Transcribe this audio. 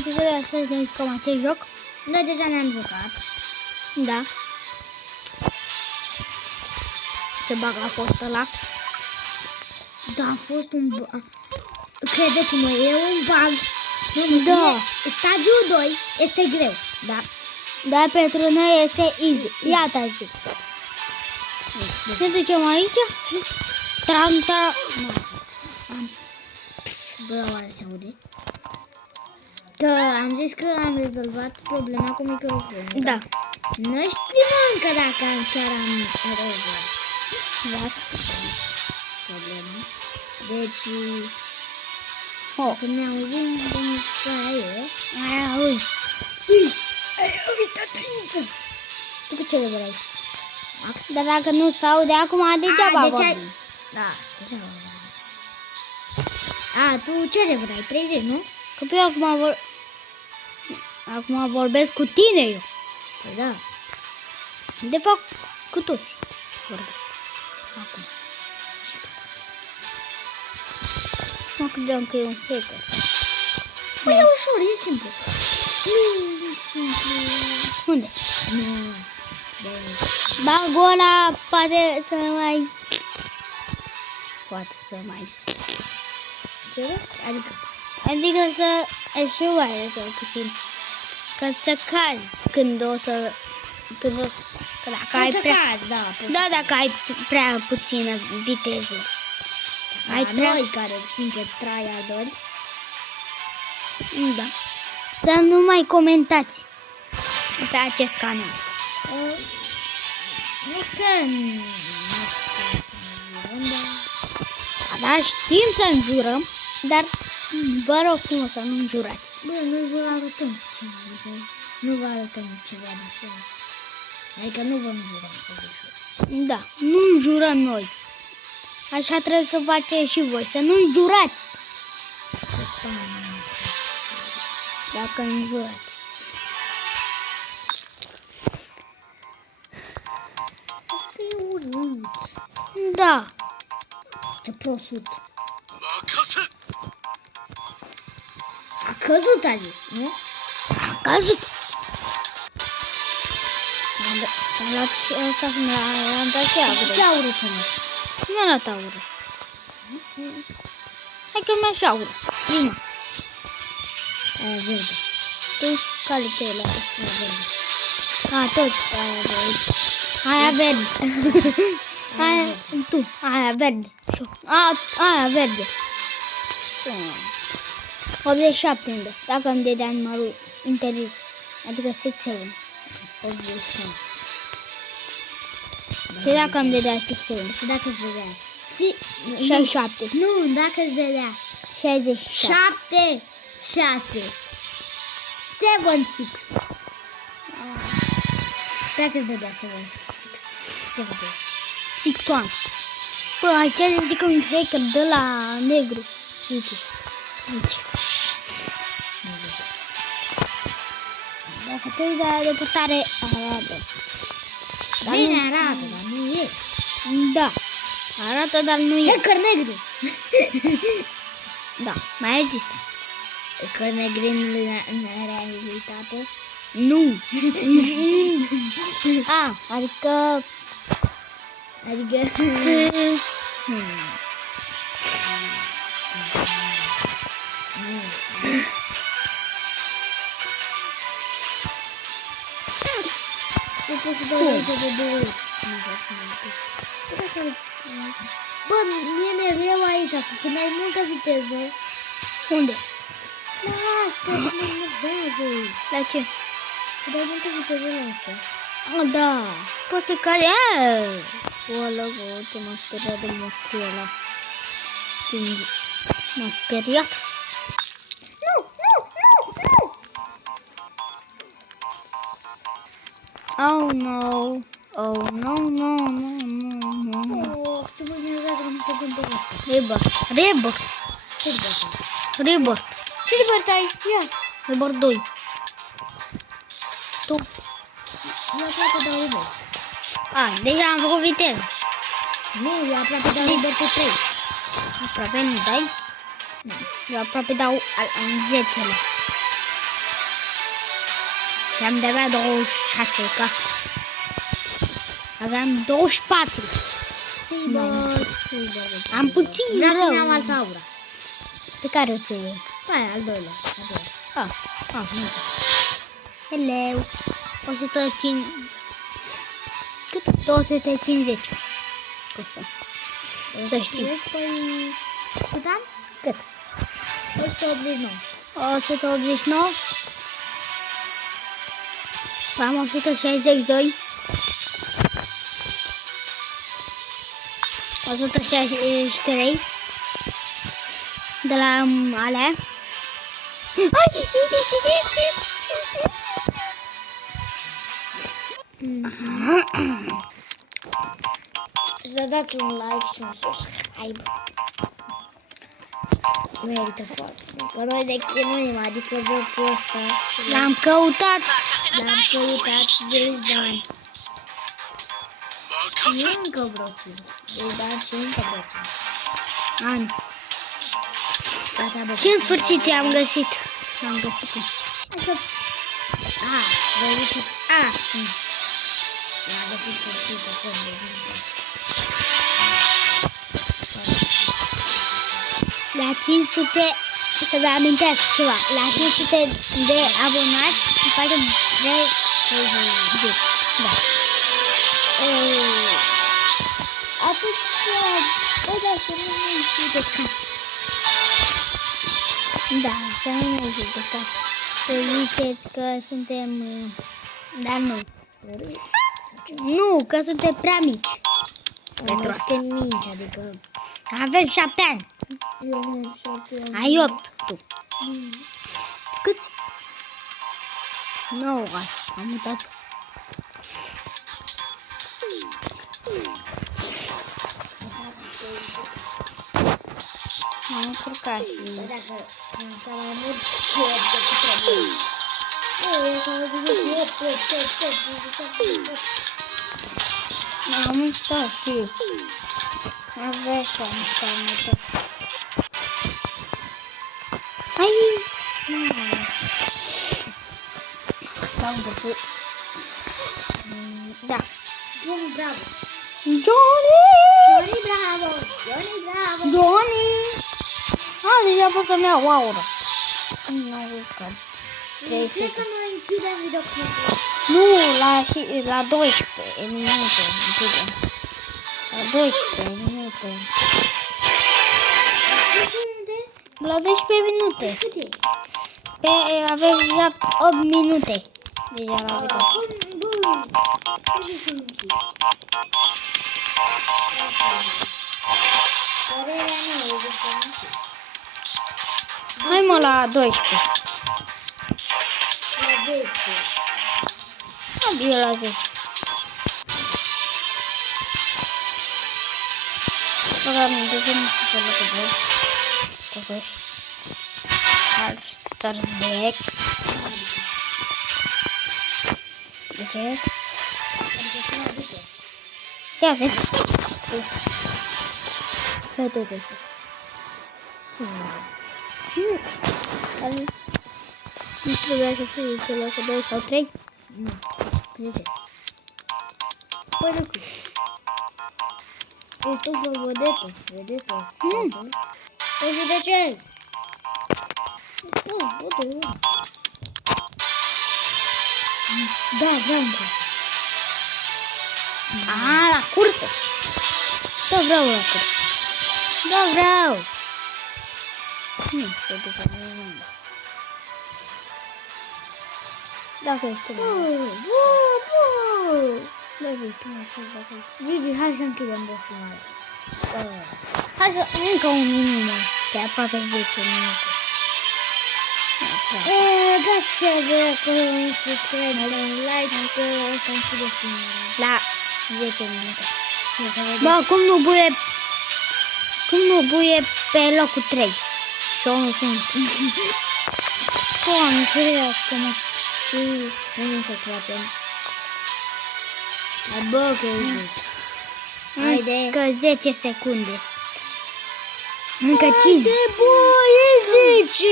episod de astăzi ne jucăm acest joc. Noi deja ne-am jucat. Da. Ce bug a fost ăla? Da, a fost un bug. Credeți-mă, e un bug. Da. Stadiul 2 este greu, da? Dar pentru noi este easy. Iată aici. Ne ducem aici. Tram. Bă, oare se aude? Că am zis că am rezolvat problema cu microfonul. Da. Nu știm încă dacă chiar am rezolvat problema. Deci, când ne auzim, domnișoare, Ui. uite, tăiță! Tu cu ce le vrei? Max? Dar dacă nu s-aude acum, degeaba deci vorbim. Da, degeaba vorbim. Tu ce le vrei? 30, nu? Că pe eu acum vorbesc cu tine eu. Păi da. De fapt, cu toți vorbesc. Acum. Mă credeam că e un hacker. Păi e ușor, e simplu. Nu e simplu. Unde? Nu. Bagul ăla poate să mai... Ce? Adică să eșuai sau puțin. Că să cazi când o să... Că dacă ai prea... Cazi, da. Da, dacă ai prea puțină viteză. Ai noi care suntem tryharderi. Da. Să nu mai comentați pe acest canal. Nu că nu știu să înjurăm, Da, știm să înjurăm, dar vă rog frumos să nu înjurați. Bă, noi vă arătăm ceva, adică nu vă arătăm ceva despre noi. Adică nu vă înjurăm, să zic. Da, nu înjurăm noi. Așa trebuie să faceți și voi, să nu înjurați. Dacă înjurați. Asta e urât. Da. Ce prosut. A căzut, a zis, nu? A căzut. Am luat și ăsta și mi-am dat și aură. Ce aură ți-am Mi-a luat aură. Hai că mi-a și aură. Prima. Aia verde. Tu, care te-ai luat? Aia verde. Tot aia verde. Aia verde. Aia, tu, aia verde. Aia verde. 87 unde? Dacă îmi dădea numărul interzis. Adică 67. 87. Și dacă îmi dădea 67. Și dacă îți dădea? 67. Nu, dacă îți dădea 67. 7, 6, 7, 6. Dacă îți dădea 7, 6, ce făceai? 6-1. Bă, aici zice că un hacker de la negru. Uite. Aici. Nu zice. Dacă te uiți de la depărtare, arată. Dar Bine nu- arată, dar nu e. Da. Arată, dar nu e. Hacker negru. Da, mai există. Hacker negru în realitate. Nu. Adică... Adică... Nu pot să dau uite de 2 ori. Bă, mie mi-e greu aici, că când ai multă viteză. Unde? La asta și mă enervează. La ce? Când ai multă viteză la asta. Da. Poți să cade. Oală, ce m-a speriat de monstrul ăla. M-a speriat. Oh no. Oh no, no, no, no, no. Ce mă enervează că nu se întâmplă asta. Rebirth. Ce libert ai? Rebirth. Ce libert ai? Ia. Rebirth 2. Tu. Eu aproape dau libert. Deja am făcut viteză. Nu, eu aproape dau libert pe 3. Aproape nu dai? Nu. Eu aproape dau în 10-le. Am de-abia 26, ca... Aveam 24. Am puțin Vreau să rău. am alta aura. Pe care o ți iei? Aia, al doilea. Nu. Hello. 105. Cât? 250. Costă. Să știi. Păi... Cât am? Cât? 189. 189. Am 162. 163. De la alea. Să dați un like și un subscribe. Merită foarte mult. Că noi ne chinuim, adică jocul ăsta L-am căutat. l-am căutat 10 de ani. Încă vreo 5. 2 de ani și încă vreo 5. Ani. Gata, Și în sfârșit i-am găsit. L-am găsit în sfârșit. Adică... vă ziceți... L-am găsit în 5 secunde. La 500, să vă amintesc ceva, la 500 de abonați îmi facem 3 de. Da. Atunci, să nu ne judecați. Da, să nu ne judecați. Să ziceți că suntem... Dar nu. Nu, că suntem prea mici. Pentru asta mici, adică... Avem 7 ani. Eu am 7 ani. Ai 8, tu. Câți? 9 ani. Am mutat. Am încurcat și... Dacă s-a mai mult, cred că trebuie. Am mutat și... Avea să am mutat. Hai! L-am găsit. Da. Johnny Bravo. Johnny! Johnny Bravo. Johnny Bravo. Johnny! Deja pot să-mi iau aură. Nu am văzut că... Cred că noi închidem videoclipul. Nu, la 12 minute închidem. La 12 minute. La 12 minute. Cât e? Avem deja 8 minute. Deja la video. Bun. Cum să închid? Părerea mea e de să închid. Hai mă la 12. La 10. Eu la 10. Program de ce nu se pe locul 2. Totuși. Starzec. De ce? Ia uite. Sus. Uite-te sus. Nu trebuia să fie pe locul 2 sau 3? Nu. De ce? Păi de cum? E tot o vedetă. Vedetă. Păi și de ce? Uite. Da, vreau în cursă. La cursă. Da, vreau la cursă. Da, vreau. Nu știu de ce nu. Dacă ești Dacă ești Gigi, hai să închidem de filmare. Hai să încă un minut, mă. Că e aproape 10 minute. Dați share acolo, un subscribe sau un like, că ăsta închide filmarea. La 10 minute. Bă, cum nu buie pe locul 3? Și eu nu sunt. Doamne, ferească-mă. Și nu să facem. Bă, că e 10. Haide. Încă 10 secunde. Încă 5. Haide, bă, e 10!